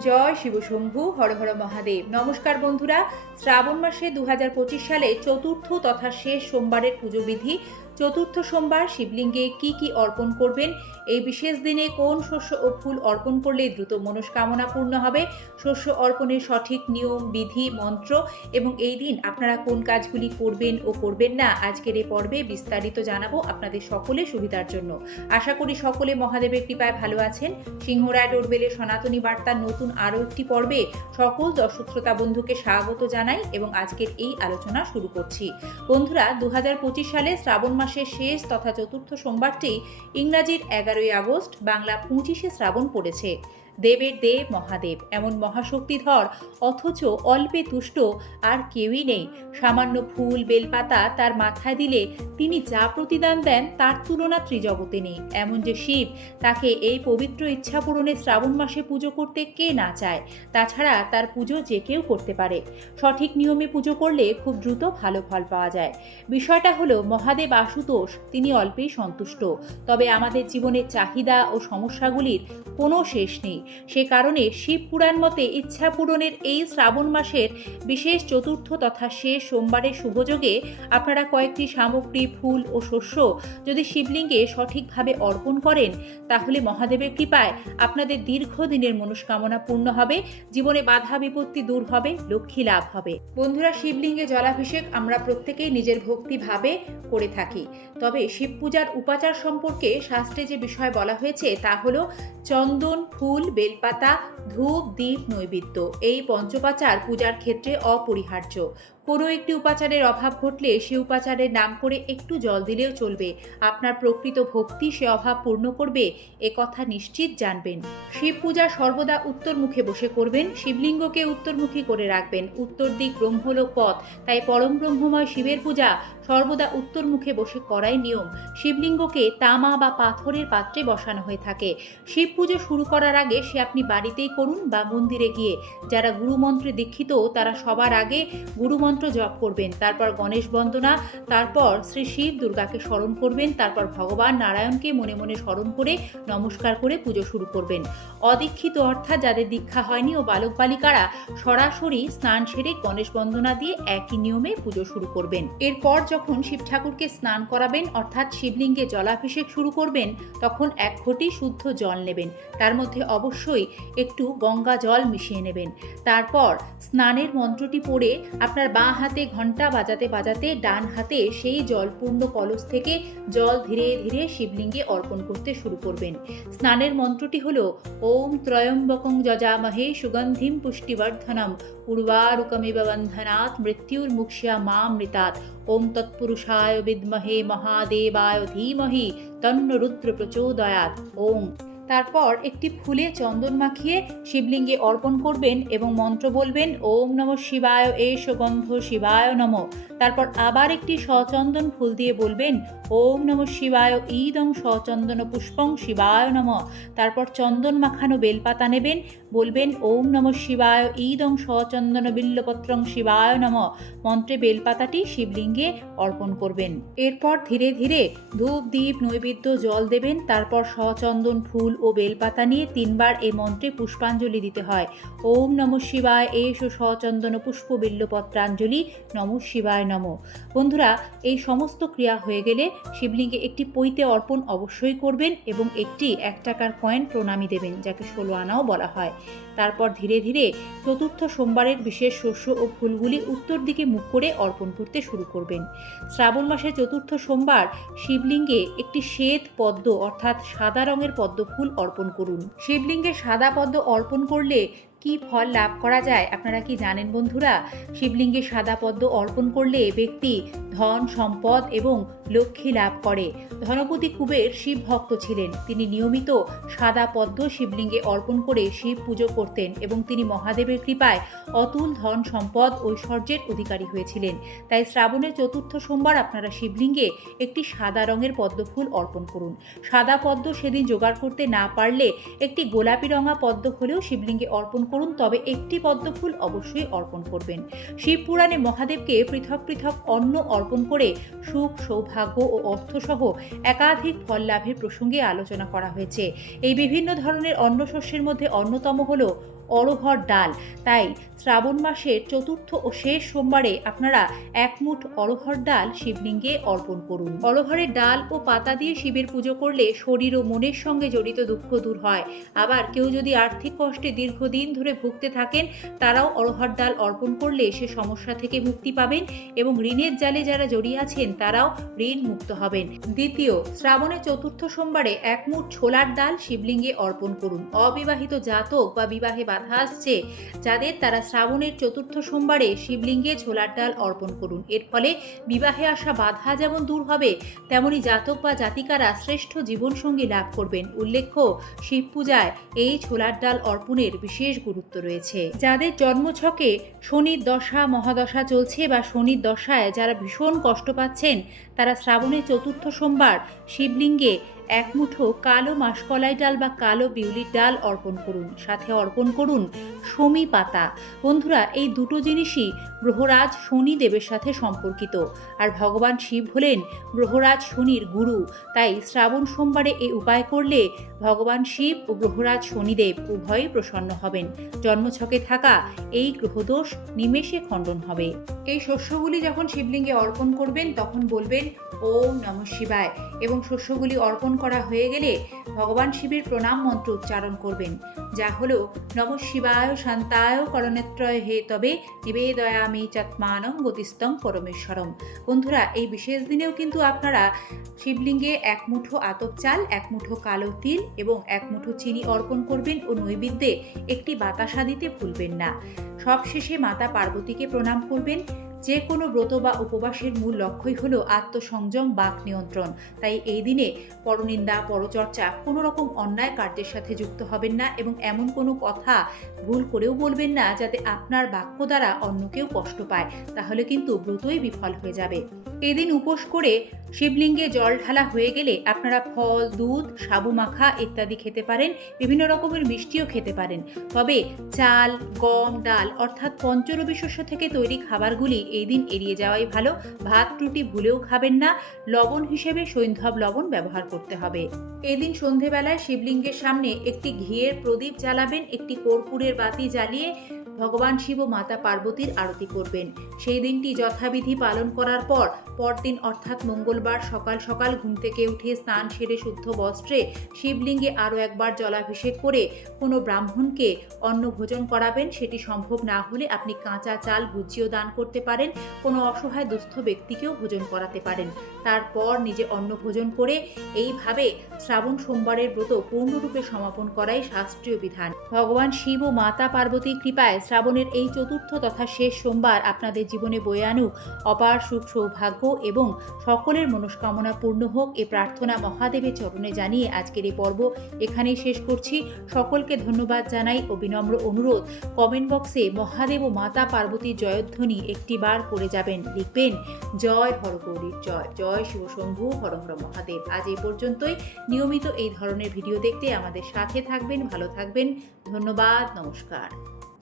জয় শিবশম্ভু, হর হর মহাদেব। নমস্কার বন্ধুরা, শ্রাবণ মাসে দু হাজার পঁচিশ সালে চতুর্থ তথা শেষ সোমবারের পুজো বিধি চতুর্থ সোমবার শিবলিঙ্গে কি কি অর্পণ করবেন? এই বিশেষ দিনে কোন শস্য ও ফুল অর্পণ করলে দ্রুত মনস্কামনা পূর্ণ হবে? শস্য অর্পণের সঠিক নিয়ম, বিধি, মন্ত্র এবং এই দিন আপনারা কোন কাজগুলি করবেন ও করবেন না, আজকের এই পর্বে বিস্তারিত জানাব আপনাদের সকলে সুবিধার জন্য। আশা করি সকলে মহাদেবের কৃপায় ভালো আছেন। সিংহরায় ডোরবেলে সনাতনী বার্তার নতুন আরও একটি পর্বে সকল দর্শক শ্রোতা বন্ধুকে স্বাগত জানাই এবং আজকের এই আলোচনা শুরু করছি। বন্ধুরা দু হাজার পঁচিশ সালে শ্রাবণ মাসের শেষ তথা চতুর্থ সোমবারটি ইংরাজির এগারোই আগস্ট বাংলা পঁচিশে শ্রাবণ পড়েছে। দেবের দেব, মহাদেব। এমন মহাশক্তিধর, অথচ অল্পে তুষ্ট আর কেউই নেই। সামান্য ফুল, বেলপাতা তার মাথায় দিলে তিনি যা প্রতিদান দেন তার তুলনা ত্রিজগতে নেই। এমন যে শিব, তাকে এই পবিত্র ইচ্ছা পূরণে শ্রাবণ মাসে পুজো করতে কে না চায়, তাছাড়া তার পুজো যে কেউ করতে পারে। সঠিক নিয়মে পুজো করলে খুব দ্রুত ভালো ফল পাওয়া যায়। বিষয়টা হলো, মহাদেব আশুতোষ, তিনি অল্পেই সন্তুষ্ট। তবে আমাদের জীবনের চাহিদা ও সমস্যাগুলির কোনো শেষ নেই। সে কারণে শিব পুরাণ মতে ইচ্ছা পূরণের এই শ্রাবণ মাসের বিশেষ চতুর্থ তথা শেষ সোমবারের শুভযোগে আপনারা কয়েকটি সামগ্রী, ফুল ও শস্য যদি শিবলিঙ্গে সঠিকভাবে অর্পণ করেন, তাহলে মহাদেবের কৃপায় আপনাদের দীর্ঘদিনের মনস্কামনা পূর্ণ হবে, জীবনে বাধা বিপত্তি দূর হবে, লক্ষ্মী লাভ হবে। বন্ধুরা, শিবলিঙ্গে জলাভিষেক আমরা প্রত্যেকেই নিজের ভক্তিভাবে করে থাকি। তবে শিব পূজার উপাচার সম্পর্কে শাস্ত্রে যে বিষয় বলা হয়েছে, তা হলো চন্দন, ফুল বেলপাতা ধূপ দীপ নৈবেদ্য। এই পঞ্চপাচার পূজার ক্ষেত্রে অপরিহার্য। কোনো একটি উপাচারের অভাব ঘটলে সে উপাচারের নাম করে একটু জল দিলেও চলবে। আপনার প্রকৃত ভক্তি সে অভাব পূর্ণ করবে, এ কথা নিশ্চিত জানবেন। শিব পূজা সর্বদা উত্তর মুখে বসে করবেন, শিবলিঙ্গকে উত্তরমুখী করে রাখবেন। উত্তর দিক ব্রহ্মলোক পথ, তাই পরম ব্রহ্মময় শিবের পূজা সর্বদা উত্তর মুখে বসে করাই নিয়ম। শিবলিঙ্গকে তামা বা পাথরের পাত্রে বসানো হয়ে থাকে। শিব পুজো শুরু করার আগে সে আপনি বাড়িতেই করুন বা মন্দিরে গিয়ে। যারা গুরুমন্ত্রে দীক্ষিত, তারা সবার আগে গুরুমন্ত্র জপ করবেন। তারপর গণেশ বন্দনা, তারপর শ্রী শিব দুর্গাকে স্মরণ করবেন, তারপর ভগবান নারায়ণকে মনে মনে স্মরণ করে নমস্কার করে পুজো শুরু করবেন। অদীক্ষিত অর্থাৎ যাদের দীক্ষা হয়নি ও বালক বালিকারা সরাসরি স্নান সেরে গণেশ বন্দনা দিয়ে একই নিয়মে পুজো শুরু করবেন। এরপর যখন শিব ঠাকুরকে স্নান করাবেন, অর্থাৎ শিবলিঙ্গে জলাভিষেক শুরু করবেন, তখন এক ঘটি শুদ্ধ জল নেবেন। তার মধ্যে অবশ্যই একটু গঙ্গা জল মিশিয়ে নেবেন। তারপর স্নানের মন্ত্রটি পড়ে আপনার বাঁ হাতে ঘণ্টা বাজাতে বাজাতে ডান হাতে সেই জলপূর্ণ কলস থেকে জল ধীরে ধীরে শিবলিঙ্গে অর্পণ করতে শুরু করবেন। স্নানের মন্ত্রটি হল, ওম ত্রয়ম্বকং যজামহে সুগন্ধিম পুষ্টিবর্ধনম, উর্বারুকমিব বন্ধনাৎ মৃত্যুর মুক্ষ্যা মা মৃতাৎ, ওম তৎপুরুষায় বিদ্মহে মহাদেবায় ধীমহি তন্ন রুদ্র প্রচোদয়াৎ। ওম। তারপর একটি ফুলে চন্দন মাখিয়ে শিবলিঙ্গে অর্পণ করবেন এবং মন্ত্র বলবেন, ওম নম শিবায়, এ সুগন্ধ শিবায় নম। তারপর আবার একটি সচন্দন ফুল দিয়ে বলবেন, ওম নম শিবায় ঈদং সচন্দন পুষ্পং শিবায় নম। তারপর চন্দন মাখানো বেলপাতা নেবেন, বলবেন, ওম নম শিবায় ঈদং সচন্দন বিল্লপত্রং শিবায় নম। মন্ত্রে বেলপাতাটি শিবলিঙ্গে অর্পণ করবেন। এরপর ধীরে ধীরে ধূপ দ্বীপ নৈবেদ্য, জল দেবেন, তারপর সচন্দন ফুল ও বেলপাতা নিয়ে তিনবার এই মন্ত্রে পুষ্পাঞ্জলি দিতে হয়। ওম নম শিবায় এস সচন্দন পুষ্প বিল্লপত্রাঞ্জলি, নম শিবায় নম। বন্ধুরা, এই সমস্ত ক্রিয়া হয়ে গেলে শিবলিঙ্গে একটি পৈতে অর্পণ অবশ্যই করবেন এবং একটি এক টাকার কয়েন প্রণামী দেবেন, যাকে ষোলো আনাও বলা হয়। তারপর ধীরে ধীরে চতুর্থ সোমবারের বিশেষ শস্য ও ফুলগুলি উত্তর দিকে মুখ করে অর্পণ করতে শুরু করবেন। শ্রাবণ মাসের চতুর্থ সোমবার শিবলিঙ্গে একটি শ্বেত পদ্ম অর্থাৎ সাদা রঙের পদ্ম ফুল অর্পণ করুন। শিবলিঙ্গে সাদা পদ্ম অর্পণ করলে কি ফল লাভ করা যায়? আপনারা কি জানেন বন্ধুরা? শিবলিঙ্গে সাদা পদ্ম অর্পণ করলে ব্যক্তি ধন, সম্পদ এবং লক্ষ্মী লাভ করে। ধনপতি কুবের শিব ভক্ত ছিলেন। তিনি নিয়মিত সাদা পদ্ম শিবলিঙ্গে অর্পণ করে শিব পুজো করতেন এবং তিনি মহাদেবের কৃপায় অতুল ধন, সম্পদ, ঐশ্বর্যের অধিকারী হয়েছিলেন। তাই শ্রাবণের চতুর্থ সোমবার আপনারা শিবলিঙ্গে একটি সাদা রঙের পদ্ম ফুল অর্পণ করুন। সাদা পদ্ম সেদিন জোগাড় করতে না পারলে একটি গোলাপি রঙা পদ্ম হলেও শিবলিঙ্গে অর্পণ করুন, তবে একটি পদ্মফুল অবশ্যই অর্পণ করবেন। শিব পুরাণে মহাদেবকে পৃথক পৃথক অন্ন অর্পণ করে সুখ, সৌভাগ্য ও অর্থসহ একাধিক ফল লাভের প্রসঙ্গে আলোচনা করা হয়েছে। এই বিভিন্ন ধরনের অন্ন শস্যের মধ্যে অন্যতম হল অরহর ডাল। তাই শ্রাবণ মাসের চতুর্থ ও শেষ সোমবারে আপনারা এক মুঠ অরহর ডাল শিবলিঙ্গে অর্পণ করুন। অরহরের ডাল ও পাতা দিয়ে শিবের পুজো করলে শরীর ও মনের সঙ্গে জড়িত দুঃখ দূর হয়। আবার কেউ যদি আর্থিক কষ্টে দীর্ঘদিন ধরে ভুগতে থাকেন, তারাও অরহর ডাল অর্পণ করলে সে সমস্যা থেকে মুক্তি পাবেন এবং ঋণের জালে যারা জড়িয়ে আছেন, তারাও ঋণ মুক্ত হবেন। দ্বিতীয়, শ্রাবণের চতুর্থ সোমবারে এক মুঠ ছোলার ডাল শিবলিঙ্গে অর্পণ করুন। অবিবাহিত জাতক বা বিবাহে বাধা আসছে যাদের তারা শ্রাবণের চতুর্থ সোমবারে শিবলিঙ্গে ছোলার ডাল অর্পণ করুন। এর ফলে বিবাহে আসা বাধা যেমন দূর হবে, তেমনি জাতক বা জাতিকারা শ্রেষ্ঠ জীবনসঙ্গী লাভ করবেন। উল্লেখ্য, শিব পূজায় এই ছোলার ডাল অর্পণের বিশেষ গুরুত্ব রয়েছে। যাদের জন্মছকে শনির দশা, মহাদশা চলছে বা শনির দশায় যারা ভীষণ কষ্ট পাচ্ছেন, তারা শ্রাবণের চতুর্থ সোমবার শিবলিঙ্গে এক মুঠো কালো মাসকলাই ডাল বা কালো বিউলির ডাল অর্পণ করুন, সাথে অর্পণ করুন সমী পাতা। বন্ধুরা, এই দুটো জিনিসই গ্রহরাজ শনি দেবের সাথে সম্পর্কিত। আর ভগবান শিব হলেন গ্রহরাজ শনির গুরু। তাই শ্রাবণ সোমবারে এই উপায় করলে ভগবান শিব ও গ্রহরাজ শনিদেব উভয়ই প্রসন্ন হবেন। জন্মছকে থাকা এই গ্রহদোষ নিমেষে খণ্ডন হবে। এই শস্যগুলি যখন শিবলিঙ্গে অর্পণ করবেন, তখন বলবেন, ওম নম শিবায়। এবং শস্যগুলি অর্পণ করা হয়ে গেলে ভগবান শিবের প্রণাম মন্ত্র উচ্চারণ করবেন। যা হলো, নম শিবায় শান্তায় করণেত্রয় হে তবে নিবেদয়ামি চাত্মানম পরমেশ্বরম। বন্ধুরা, এই বিশেষ দিনেও কিন্তু আপনারা শিবলিঙ্গে এক মুঠো আতপ চাল, এক মুঠো কালো তিল এবং এক মুঠো চিনি অর্পণ করবেন ও নৈবেদ্যে একটি বাতাসা দিতে ভুলবেন না। সবশেষে মাতা পার্বতীকে প্রণাম করবেন। যে কোনো ব্রত বা উপবাসের মূল লক্ষ্যই হলো আত্মসংযম, বাক নিয়ন্ত্রণ। তাই এই দিনে পরনিন্দা, পরচর্চা কোনো রকম অন্যায় কার্যের সাথে যুক্ত হবেন না এবং এমন কোনো কথা ভুল করেও বলবেন না যাতে আপনার বাক্য দ্বারা অন্য কেউ কষ্ট পায়। তাহলে কিন্তু ব্রতই বিফল হয়ে যাবে। এদিন উপোস করে শিবলিঙ্গে জল ঢালা হয়ে গেলে আপনারা ফল, দুধ, সাবু মাখা ইত্যাদি খেতে পারেন। বিভিন্ন রকমের মিষ্টিও খেতে পারেন। তবে চাল, গম, ডাল অর্থাৎ পঞ্চরবি শস্য থেকে তৈরি খাবারগুলি এই দিন এড়িয়ে যাওয়াই ভালো। ভাত, রুটি ভুলেও খাবেন না। লবণ হিসেবে সৈন্ধব লবণ ব্যবহার করতে হবে। এদিন সন্ধেবেলায় শিবলিঙ্গের সামনে একটি ঘিয়ের প্রদীপ জ্বালাবেন। একটি কর্পূরের বাতি জ্বালিয়ে ভগবান শিব ও মাতা পার্বতীর আরতি করবেন। সেই দিনটি যথাবিধি পালন করার পর, পরদিন অর্থাৎ মঙ্গলবার সকাল সকাল ঘুম থেকে উঠে স্নান সেরে শুদ্ধ বস্ত্রে শিবলিঙ্গে আরও একবার জলাভিষেক করে কোনো ব্রাহ্মণকে অন্ন ভোজন করাবেন, সেটি সম্ভব না হলে আপনি কাঁচা চাল, ভুজিও দান করতে পারেন, কোনো অসহায় দুস্থ ব্যক্তিকেও ভোজন করাতে পারেন। তারপর নিজে অন্ন ভোজন করে এইভাবে শ্রাবণ সোমবারের ব্রত পূর্ণরূপে সমাপন করাই শাস্ত্রীয় বিধান। ভগবান শিব ও মাতা পার্বতীর কৃপায় শ্রাবণের এই চতুর্থ তথা শেষ সোমবার আপনাদের জীবনে বয়ে আনুক অপার সুখ সৌভাগ্য এবং সকলের মনস্কামনা পূর্ণ হোক এ প্রার্থনা মহাদেবের চরণে জানিয়ে আজকের এই পর্ব এখানেই শেষ করছি। সকলকে ধন্যবাদ জানাই ও বিনম্র অনুরোধ। কমেন্ট বক্সে মহাদেব ও মাতা পার্বতীর জয়ধ্বনি একটি বার করে যাবেন। লিখবেন, জয় হরগৌরীর জয় জয় শিবশম্ভু হর হর মহাদেব। আজ এই পর্যন্তই। নিয়মিত এই ধরনের ভিডিও দেখতে আমাদের সাথে থাকবেন, ভালো থাকবেন। ধন্যবাদ, নমস্কার।